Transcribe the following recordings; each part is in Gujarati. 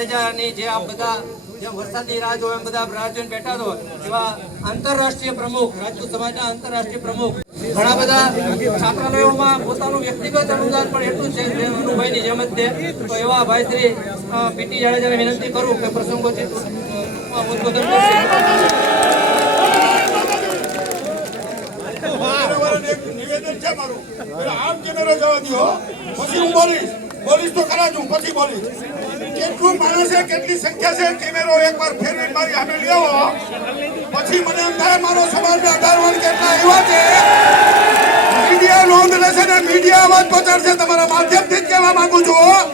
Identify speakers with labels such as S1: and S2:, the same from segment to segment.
S1: જાડેજાની જે એવા આંતરરાષ્ટ્રીય પ્રમુખ, રાજપૂત સમાજના આંતરરાષ્ટ્રીય પ્રમુખ, ઘણા બધા છાત્રાલયોમાં પોતાનું વ્યક્તિગત અનુદાન પણ એટલું છે અનુભાઈની એવા ભાઈ પીટી જાડેજાને વિનંતી કરું કે
S2: નિવેદન છે પછી બોલીશ. પછી બોલીશ. કેટલું માણસ છે, કેટલી સંખ્યા છે? કેમેરો એકવાર ફેરવી મારી સામે લઈ પછી મને એમ થાય મારો સમાજ અઢાર વર્ષ કેટલા એવા છે, મીડિયા નોંધ લેશે ને મીડિયા અવાજ પહોંચાડશે. તમારા માધ્યમથી જ કહેવા માંગુ છું.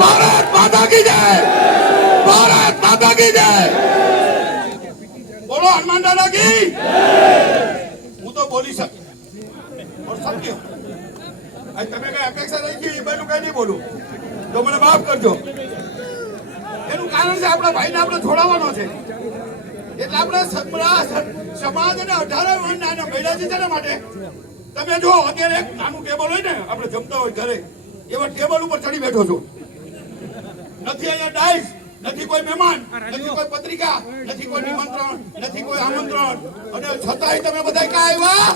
S2: ભારત માતા કી જય. ભારત માતા કી જય. બોલો, હનુમાન દાદા કી હું તો બોલી શકું और સત્ય આજ તમે કઈ અપેક્ષા રાખી, એ બધું કઈ નહીં બોલું. તો મને માફ કરજો. એનું કારણ છે આપણા ભાઈને આપણે છોડાવવાનો છે. એટલે આપણે સમાજ અને અઢાર વર્ષના મહિલા છે તેના માટે તમે જો અત્યારે એક નાનું ટેબલ હોય ને, આપણે જમતા હોય ઘરે, એવા ટેબલ ઉપર ચડી બેઠો છો. નથી અહીંયા ડાઈસ, નથી કોઈ મહેમાન, નથી કોઈ પત્રિકા, નથી કોઈ નિમંત્રણ, નથી કોઈ આમંત્રણ. અને છતાંય તમે બધા ક્યાં આવ્યા?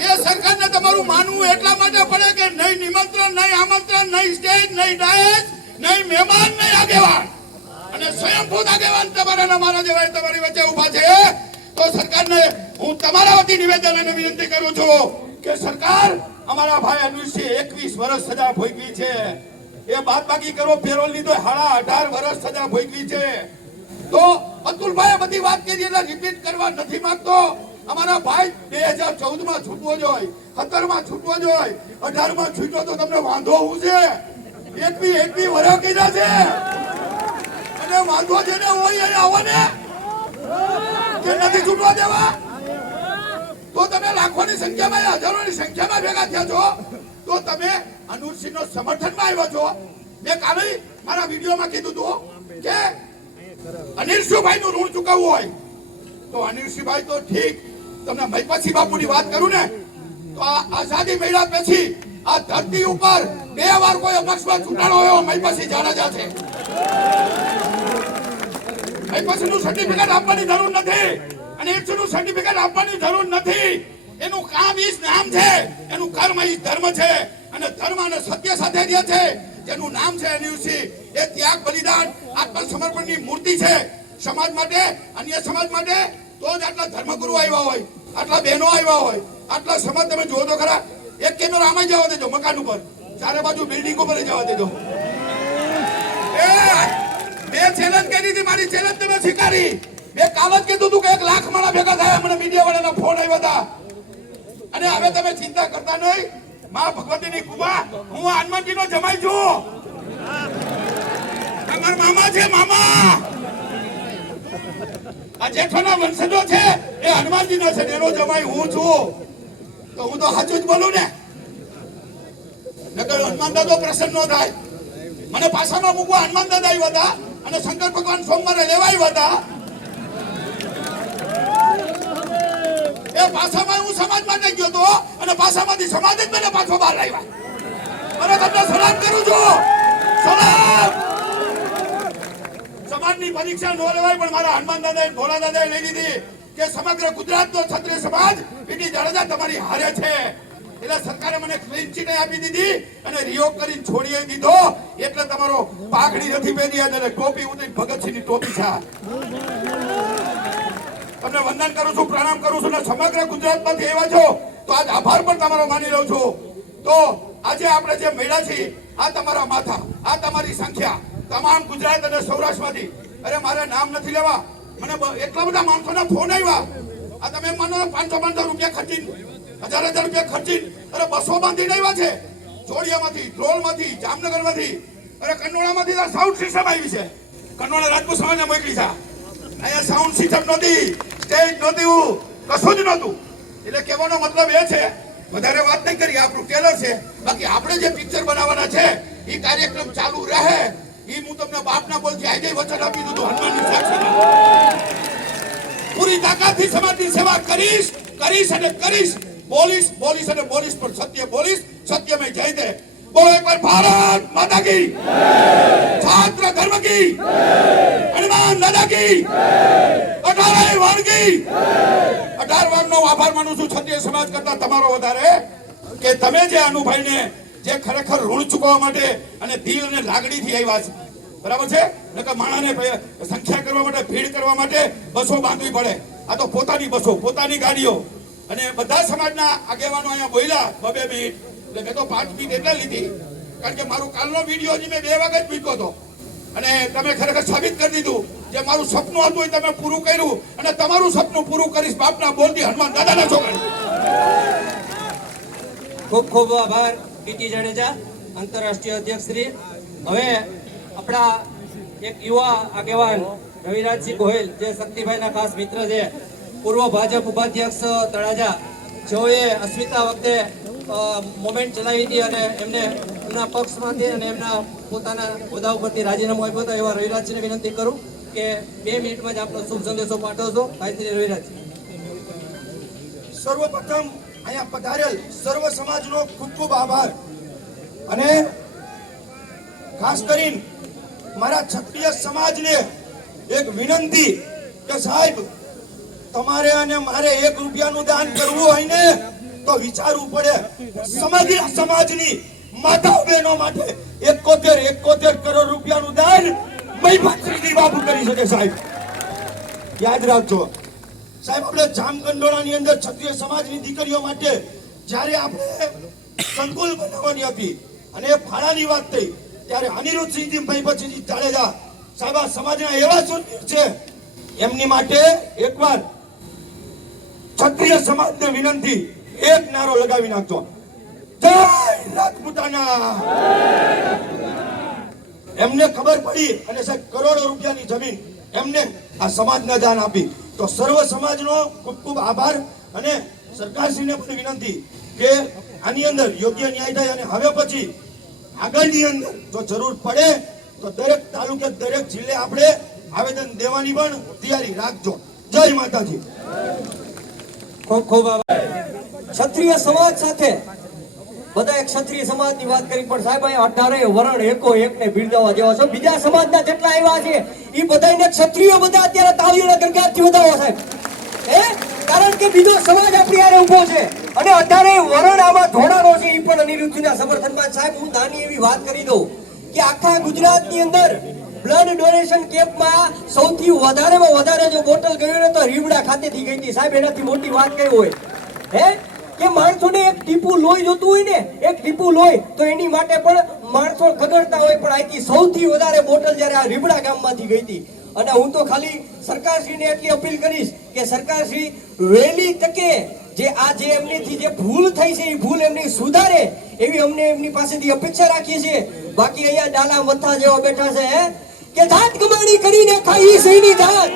S2: એ સરકારને તમારું માનવું એટલા માટે પડે કે નહીં નિમંત્રણ, નહીં આમંત્રણ, નહીં સ્ટેજ, નહીં ડાયસ, નહીં મહેમાન, નહીં આગેવાન. અને સ્વયંભૂત આગેવાન તમારા મારા જેવા તમારી વચ્ચે ઊભા છે. તો સરકારને હું તમારા વતી નિવેદન અને વિનંતી કરું છું કે સરકાર અમારા ભાઈ અનુષી એકવીસ વર્ષ સજા ભોગવી છે. એ બાદ બાકી કરો, પેરોલ લીધો, હાડા અઢાર વર્ષ સજા ભોગવી છે. તો અતુલભાઈ બધી વાત કરી એટલે રિપીટ કરવા નથી માંગતો. અમારા ભાઈ બે હજાર ચૌદમાં છૂટવો જોઈએ સત્તરમાં છૂટવો જોઈએ અઢારમાં છૂટો તો તમને વાંધો હું છે? એકવી એકવી વરસ કીધા છે. અને વાંધો જેને હોય અને આવો ને. કે નથી છૂટવા દેવા. તો તમે લાખોની સંખ્યામાં, હજારોની સંખ્યામાં ભેગા થયા છો. તો તમે અનુરસિંહ સમર્થનમાં આવ્યો છો. મેં કાલે મારા વિડીયોમાં કીધું હતું કે અનિલસિંહભાઈ નું ઋણ ચૂકવવું હોય. તો અનિલસિંહભાઈ તો ઠીક તમને મહિપતસિંહ બાપુની વાત કરું ને, તો આ આઝાદી મળ્યા પછી આ ધરતી ઉપર બે વાર કોઈ અપક્ષમાં ચૂંટાણો એવો મહિપતસિંહ જાડેજા છે. મહિપતસિંહનું સર્ટિફિકેટ આપવાની જરૂર નથી અને નું સર્ટિફિકેટ આપવાની જરૂર નથી. એનું કામ ઈ નામ છે, એનું કર્મ ઈ ધર્મ છે અને ધર્મ અને સત્ય સાથે જે છે, જેનું નામ છે એનયુસી, એ ત્યાગ બલિદાન, આત્મસમર્પણની મૂર્તિ છે. સમાજ માટે, અન્ય સમાજ માટે તો જ આટલા ધર્મગુરુ આવ્યા હોય, આટલા બહેનો આવ્યા હોય, આટલા સમાજ તમે જુઓ તો ખરા, એક કેમેરો આમાં જવા દેજો મકાન ઉપર. ચારે બાજુ બિલ્ડિંગ ઉપર જવા દેજો. એ ચેલેન્જ કરી હતી, મારી ચેલેન્જ તમે સ્વીકારી. મેં કાલ જ કીધું હતું કે એક લાખ માણા ભેગા થયા, મને મીડિયા વાળાના ફોન આવ્યા હતા. અને હવે તમે ચિંતા કરતા નહીં, મા ભગવતીની કૃપા, હું હનુમાનજી નો જમાઈ છું. તમારા મામા છે, મામા! આ જેઠોના વંશજો છે, એ હનુમાનજીનો છે, એનો જમાઈ હું છું. તો હું તો સાચું જ બોલું ને? નકર હનુમાન દાદો પ્રસન્ન ન થાય. મને પાછામાં મૂકવા હનુમાન દાદા આવ્યા હતા અને શંકર ભગવાન સોમવારે લેવા આવ્યા હતા. એ પાછામાં હું સમાજ માટે ગયો તો અને પાછામાંથી સમાજ જ મને પાછો બહાર લાવ્યા. અને તમને સલામ કરું છું. સલામ! સમાજની પરીક્ષા નો લેવાય, પણ મારા હનુમાન દાદા ભોળા દાદાએ લઈ લીધી કે સમગ્ર ગુજરાતનો ક્ષત્રિય સમાજ પીટી જાડેજા તમારી હારે છે. એટલે સરકારે મને ક્લીન ચીટ આપી દીધી અને રિયોગ કરીને છોડી દીધો. એટલે તમારો પાઘડી નથી પહેરી અને ટોપી ઉતરી ભગતસિંહની ટોપી છે તમને વંદન કરું છું, પ્રણામ કરું છું અને સમગ્ર ગુજરાતમાંથી એવા છો, તો આજ આભાર પણ તમારો માની રહ્યો છું. તો આજે આપણે જે મળ્યા છીએ, આ તમારા માથા, આ તમારી સંખ્યા તમામ ગુજરાત અને સૌરાષ્ટ્રમાંથી. અરે, મારે નામ નથી લેવા. મને એટલા બધા માણસોના ફોન આવ્યા. આ તમે મને પાંચસો પાંચસો રૂપિયા ખર્ચી હજાર હજાર રૂપિયા ખર્ચી અરે, બસો બાંધીને આવ્યા છે. જોડિયામાંથી ધ્રોલમાંથી જામનગરમાંથી. અરે કન્નોળામાંથી સાઉન્ડ સિસ્ટમ આવી છે. કન્નોળા રાજપૂત સમાજને મોકલી છે. અહીંયા સાઉન્ડ સિસ્ટમ નહોતી સ્ટેજ નહોતી કશું જ નહોતું. એટલે કહેવાનો મતલબ એ છે, વધારે વાત નહીં કરી, આપણું ટેલર છે. બાકી આપણે જે પિક્ચર બનાવવાના છે એ કાર્યક્રમ ચાલુ રહે. એ હું તમને બાપના બોલથી આજે વચન આપી દીધું, હનુમાનની સાક્ષી પૂરી તાકાતથી સમાજની સેવા કરીશ કરીશ અને કરીશ. બોલીશ બોલીશ અને બોલીશ, પણ સત્ય બોલીશ, સત્યમય જય દે. બોલો એકવાર, ભારત માતા કી છાત્ર ધર્મ કી હનુમાન દાદા કી અઢારે વાણ કી અઢાર વાણ નો આભાર માનું છું ક્ષત્રિય સમાજ કરતા તમારો વધારે કે તમે જે અનુભાઈને જે ખરેખર ઋણ ચૂકવવા માટે અને દિલ અને લાગણીથી આવ્યા છે. બરાબર છે? નકર માણાને સંખ્યા કરવા માટે, ભીડ કરવા માટે બસો બાંધવી પડે. આ તો પોતાની બસો, પોતાની ગાડીઓ. અને બધા સમાજના આગેવાનો અહીંયા બોલ્યા, બબે મિનિટ એટલે મેં તો પાંચ મિનિટ એટલે લીધી. કારણ કે મારું કાલનો વીડિયો હજી મેં બે વખત મૂક્યો હતો. અને તમે ખરેખર સાબિત કરી દીધું. જે મારું સપનું હતું એ તમે પૂરું કર્યું. અને તમારું સપનું પૂરું કરીશ બાપના બોલતી હનુમાન દાદાના છોકરા
S1: ખૂબ ખૂબ આભાર. પીટી જાડેજા, આંતરરાષ્ટ્રીય અધ્યક્ષ શ્રી. હવે આપણા એક યુવા આગેવાન રવિરાજસિંહ ગોહિલ, જે શક્તિભાઈના ખાસ મિત્ર છે, પૂર્વ ભાજપ ઉપાધ્યક્ષ તળાજા, જેઓએ અસ્મિતા વખતે મોમેન્ટ ચલાવી હતી અને એમને એમના પક્ષમાંથી અને એમના પોતાના હોદ્દા ઉપરથી રાજીનામું આપ્યું હતું. એવા રવિરાજસિંહને વિનંતી કરું કે બે મિનિટમાં જ આપનો શુભ સંદેશો પાઠવશો. ગાયત્રી રવિરાજ
S3: સર્વપ્રથમ અહીંયા પધારેલ સર્વ સમાજનો ખૂબ ખૂબ આભાર. અને ખાસ કરીને મારા ક્ષત્રિય સમાજને એક વિનંતી કે સાહેબ, તમારે અને મારે એક રૂપિયાનું દાન કરવું હોય ને, તો વિચારવું પડે. સમગ્ર સમાજની માતા બહેનો માટે એકોતેર એકોતેર કરોડ રૂપિયાનું દાન મહિપાત્રીજી બાબુ કરી શકે સાહેબ. યાદ રાખજો. સાહેબ, આપણે જામકંડોળાની અંદર ક્ષત્રિય સમાજની દીકરીઓ માટે જ્યારે આપણે સંકુલ બનાવવાની હતી અને એ ફાળાની વાત થઈ, ત્યારે અનિરુદ્ધસિંહજી મહીપતસિંહજી જાડેજા, સાહેબ, આ સમાજના એવા સુરવીર છે, એમની માટે એકવાર ક્ષત્રિય સમાજને વિનંતી, એક નારો લગાવી નાખજો. જય એમને ખબર પડી અને સાહેબ, કરોડો રૂપિયાની જમીન એમને આ સમાજને દાન આપી. તો સર્વ સમાજનો ખૂબ ખૂબ આભાર અને સરકારશ્રીને પણ વિનંતી કે આની અંદર યોગ્ય ન્યાય થાય અને હવે પછી આગળની અંદર જો જરૂર પડે તો દરેક તાલુકે દરેક જિલ્લે આપણે આવેદન દેવાની પણ તૈયારી રાખજો. જય માતાજી.
S1: ખૂબ ખૂબ
S4: ક્ષત્રિય સમાજ સાથે બધા ક્ષત્રિય સમાજની વાત કરી, પણ સાહેબ, અહીંયા અઢારે વરણ એકો એકને બિરદાવા જેવા છે. બીજા સમાજના જેટલા આવ્યા છે એ બધાને ક્ષત્રિયો બધા અત્યારે તાળીઓના ગણગારથી વધાવો, સાહેબ. હે? કારણ કે બીજો સમાજ આપણી આરે ઊભો છે. અને અઢારે વરણ આમાં જોડાનો છે એ પણ અનિરુદ્ધના સમર્થનમાં. સાહેબ, હું નાની એવી વાત કરી દઉં કે આખા ગુજરાતની અંદર બ્લડ ડોનેશન કેમ્પમાં સૌથી વધારેમાં વધારે જો બોટલ ગયું ને તો રીવડા ખાતેથી ગઈ હતી. સાહેબ, એનાથી મોટી વાત કઈ હોય? હે? કે માણસોને એક ટીપુ લોહી જોતું હોય ને, એક ટીપુ લોહી, તો એની માટે પણ માણસો ખગડતા હોય, પણ અહીંથી સૌથી વધારે બોટલ જ્યારે આ રીબડા ગામમાંથી ગઈ હતી. અને હું તો ખાલી સરકારશ્રીને એટલી અપીલ કરીશ કે સરકારશ્રી વહેલી તકે જે આ જે એમનીથી જે ભૂલ થઈ છે, એ ભૂલ એમની સુધારે એવી અમને એમની પાસેથી અપેક્ષા રાખીએ છીએ. બાકી અહીંયા ડાલા મથા જેવા બેઠા છે, હે? કે જાત કમાણી કરીને ખાઈ સિંહની જાત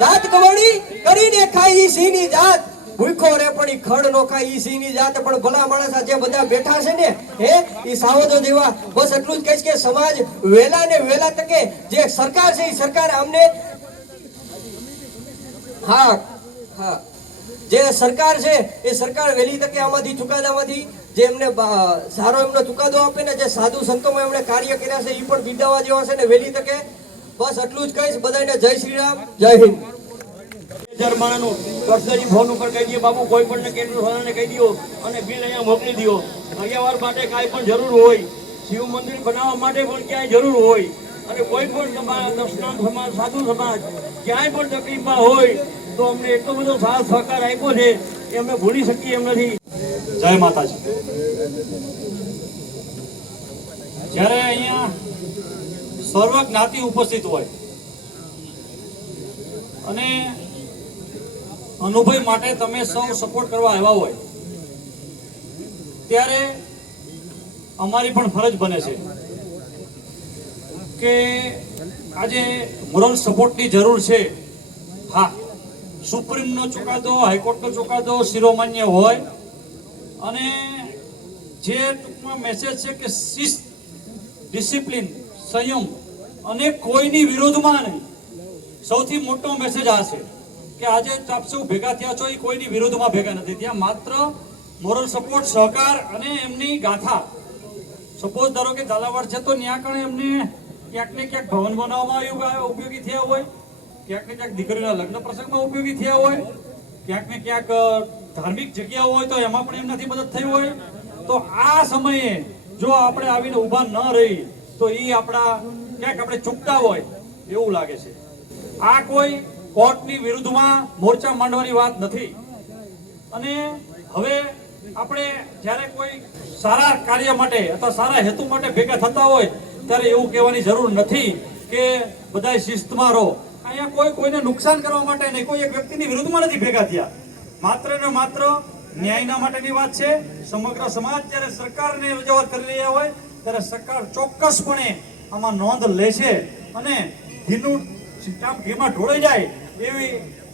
S4: જાત કમાણી કરીને ખાઈ સિંહની જાત ભૂખો રે પણ ઈ ખડ નો ખાય, ઈ સિંહની જાત પણ ભલા માણસ આ જે બધા બેઠા છે ને, હે, ઈ સાવજો જેવા. બસ એટલું જ કહીશ કે સમાજ વહેલા ને વહેલા તકે જે સરકાર છે ઈ સરકાર અમને હા હા. જે સરકાર છે એ સરકાર વહેલી તકે આમાંથી ચુકાદામાંથી જે એમને સારો એમનો ચુકાદો આપે ને, જે સાધુ સંતોમાં એમણે કાર્ય કર્યા છે એ પણ બિરદાવવા જેવા છે ને, વહેલી તકે. બસ એટલું જ કહીશ. બધાને જય શ્રી રામ, જય હિન્દ.
S5: માણસનું પર્સનલી ફોન ઉપર કહી દઈએ, બાબુ, કોઈ પણ કેન્દ્ર સોનાને કહી દો અને બિલ અહીંયા મોકલી દો પર્યાવરણ માટે કાંઈ પણ જરૂર હોય, શિવ મંદિર બનાવવા માટે પણ ક્યાંય જરૂર હોય, અને કોઈ પણ સમાજ દર્શનાથ સમાજ, સાધુ સમાજ, ક્યાંય પણ તકલીફમાં હોય, તો અમને એટલો બધો સાથ સહકાર આપ્યો છે કે અમે ભૂલી શકીએ એમ નથી. જય માતાજી. જ્યારે અહીંયા સર્વ જ્ઞાતિ ઉપસ્થિત હોય, અને અનુભવ માટે તમે સૌ સપોર્ટ કરવા આવ્યા હોય, ત્યારે અમારી પણ ફરજ બને છે કે આજે મોરલ સપોર્ટની જરૂર છે. હા, સુપ્રીમનો ચુકાદો, હાઈકોર્ટનો ચુકાદો શિરોમાન્ય હોય, અને જે ટૂંકમાં મેસેજ છે કે શિસ્ત ડિસિપ્લિન સંયમ અને કોઈની વિરોધમાં નહીં. સૌથી મોટો મેસેજ આ છે. કે આજે આપ સૌ ભેગા થયા છો, એ કોઈની વિરોધમાં ભેગા નથી ત્યાં માત્ર મોરલ સપોર્ટ સહકાર અને એમની ગાથા. સપોઝ ધારો કે ઝાલાવાડ છે તો ત્યાં કણે એમને ક્યાંક ને ક્યાંક ભવન બનાવવામાં આવ્યું ઉપયોગી થયા હોય. ક્યાંક ને ક્યાંક દીકરીના લગ્ન પ્રસંગમાં ઉપયોગી થયા હોય. ક્યાંક ને ક્યાંક ધાર્મિક જગ્યાઓ હોય તો એમાં પણ એમનાથી મદદ થઈ હોય. તો આ સમયે જો આપણે આવીને ઊભા ન રહી, તો એ આપણા ક્યાંક આપણે ચૂકતા હોય, એવું લાગે છે. આ કોઈ કોર્ટની વિરુદ્ધમાં મોરચા માંડવાની વાત નથી. અને હવે આપણે જ્યારે કોઈ સારા કાર્ય માટે અથવા સારા હેતુ માટે ભેગા થતા હોય, ત્યારે એવું કહેવાની જરૂર નથી કે બધા શિસ્તમાં રહો. અહીંયા કોઈ કોઈને નુકસાન કરવા માટે નહીં, કોઈ એક વ્યક્તિની વિરુદ્ધમાં નથી ભેગા થયા. માત્ર ને માત્ર ન્યાયના માટેની વાત છે. સમગ્ર સમાજ જ્યારે સરકારને રજૂઆત કરી રહ્યા હોય, ત્યારે સરકાર ચોક્કસપણે આમાં નોંધ લે છે અને ઘીનું કામ ઘીમાં જાય એવી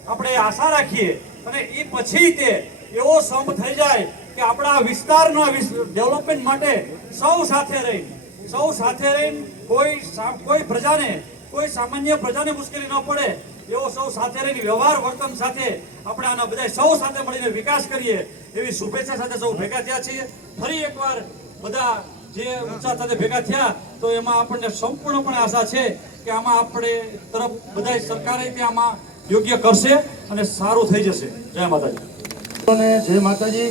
S5: આપણે આશા રાખીએ. અને એ પછી તે એવો સંપ થઈ જાય કે આપણા વિસ્તારના ડેવલપમેન્ટ માટે સૌ સાથે રહી સૌ સાથે રહીને કોઈ કોઈ પ્રજાને, કોઈ સામાન્ય પ્રજાને મુશ્કેલી ન પડે, એવો સૌ સાથે રહીને વ્યવહાર, વર્તન સાથે આપણે આના બધા સૌ સાથે મળીને વિકાસ કરીએ, એવી શુભેચ્છા સાથે સૌ ભેગા થયા છીએ. ફરી એકવાર બધા જે ઉત્સાહ સાથે ભેગા થયા, તો એમાં આપણને સંપૂર્ણપણે આશા છે કે આમાં આપણે તરફ બધા સરકારે ત્યાં આમાં યોગ્ય કરશે અને સારું થઈ જશે. જય માતાજી.
S6: અને જય માતાજી.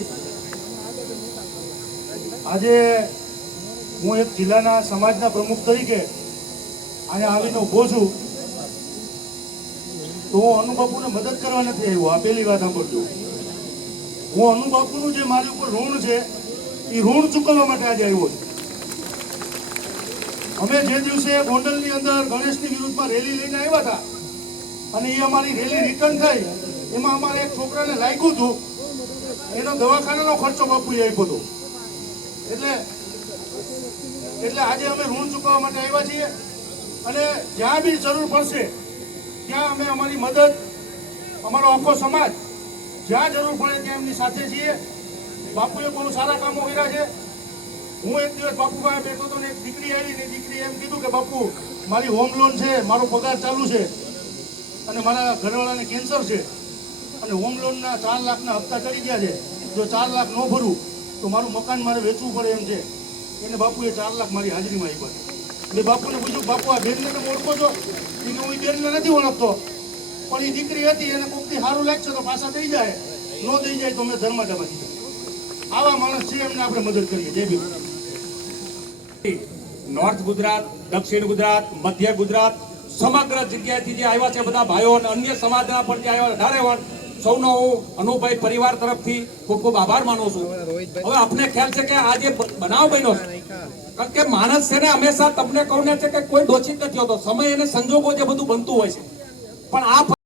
S6: આજે હું એક જિલ્લાના સમાજના પ્રમુખ તરીકે અહીંયા આવીને ઊભો છું. તો હું અનુબાપુને મદદ કરવા નથી આવ્યો, આ પહેલી વાત સાંભળજો. હું અનુબાપુનું જે મારી ઉપર ઋણ છે, એ ઋણ ચૂકવવા માટે આજે આવ્યો છું. અમે જે દિવસે ગોંડલની અંદર ગણેશની વિરુદ્ધમાં રેલી લઈને આવ્યા હતા અને એ અમારી રેલી રિટર્ન થઈ. એમાં અમારે એક છોકરાને લાગ્યું હતું. એનો દવાખાનાનો ખર્ચો બાપુએ આપ્યો હતો. એટલે એટલે આજે અમે ઋણ ચૂકવવા માટે આવ્યા છીએ. અને જ્યાં બી જરૂર પડશે, ત્યાં અમે અમારી મદદ, અમારો આખો સમાજ, જ્યાં જરૂર પડે ત્યાં એમની સાથે છીએ. બાપુએ બહુ સારા કામો કર્યા છે. હું એક દિવસ બાપુ પાસે બેઠો હતો ને એક દીકરી આવી ને દીકરી એમ કીધું કે, બાપુ, મારી હોમ લોન છે, મારો પગાર ચાલુ છે. અને મારા ઘરવાળાને કેન્સર છે. અને હોમ લોનના ચાર લાખના હપ્તા ચડી ગયા છે. જો ચાર લાખ ન ભરું, તો મારું મકાન મારે વેચવું પડે એમ છે. એને બાપુએ ચાર લાખ મારી હાજરીમાં આપ્યા એટલે બાપુને પૂછ્યું, બાપુ, આ બેનને તમે ઓળખો છો? એને હું બેનને નથી ઓળખતો. પણ એ દીકરી હતી, એને કોકથી સારું લાગશે તો પાછા થઈ જાય. ન થઈ જાય તો અમે ધર્માદામાંથી જાય આવા માણસ છે, એમને આપણે મદદ કરીએ. જય બી
S7: નોર્થ ગુજરાત, દક્ષિણ ગુજરાત, મધ્ય ગુજરાત સમગ્ર જગ્યાએથી જે આવ્યા છે બધા ભાઈઓ અને અન્ય સમાજના પણ જે આવ્યા અઢારે વર્ણ સૌનો હું અનુભાઈ પરિવાર તરફથી ખૂબ ખૂબ આભાર માનું છું. હવે આપને ખ્યાલ છે કે આ જે બનાવ બન્યો છે, કારણ કે માણસ છે ને હંમેશા તમને કહું ને છે કે કોઈ દોષિત નથી હોતો. સમય અને સંજોગો જે બધું બનતું હોય છે. પણ આ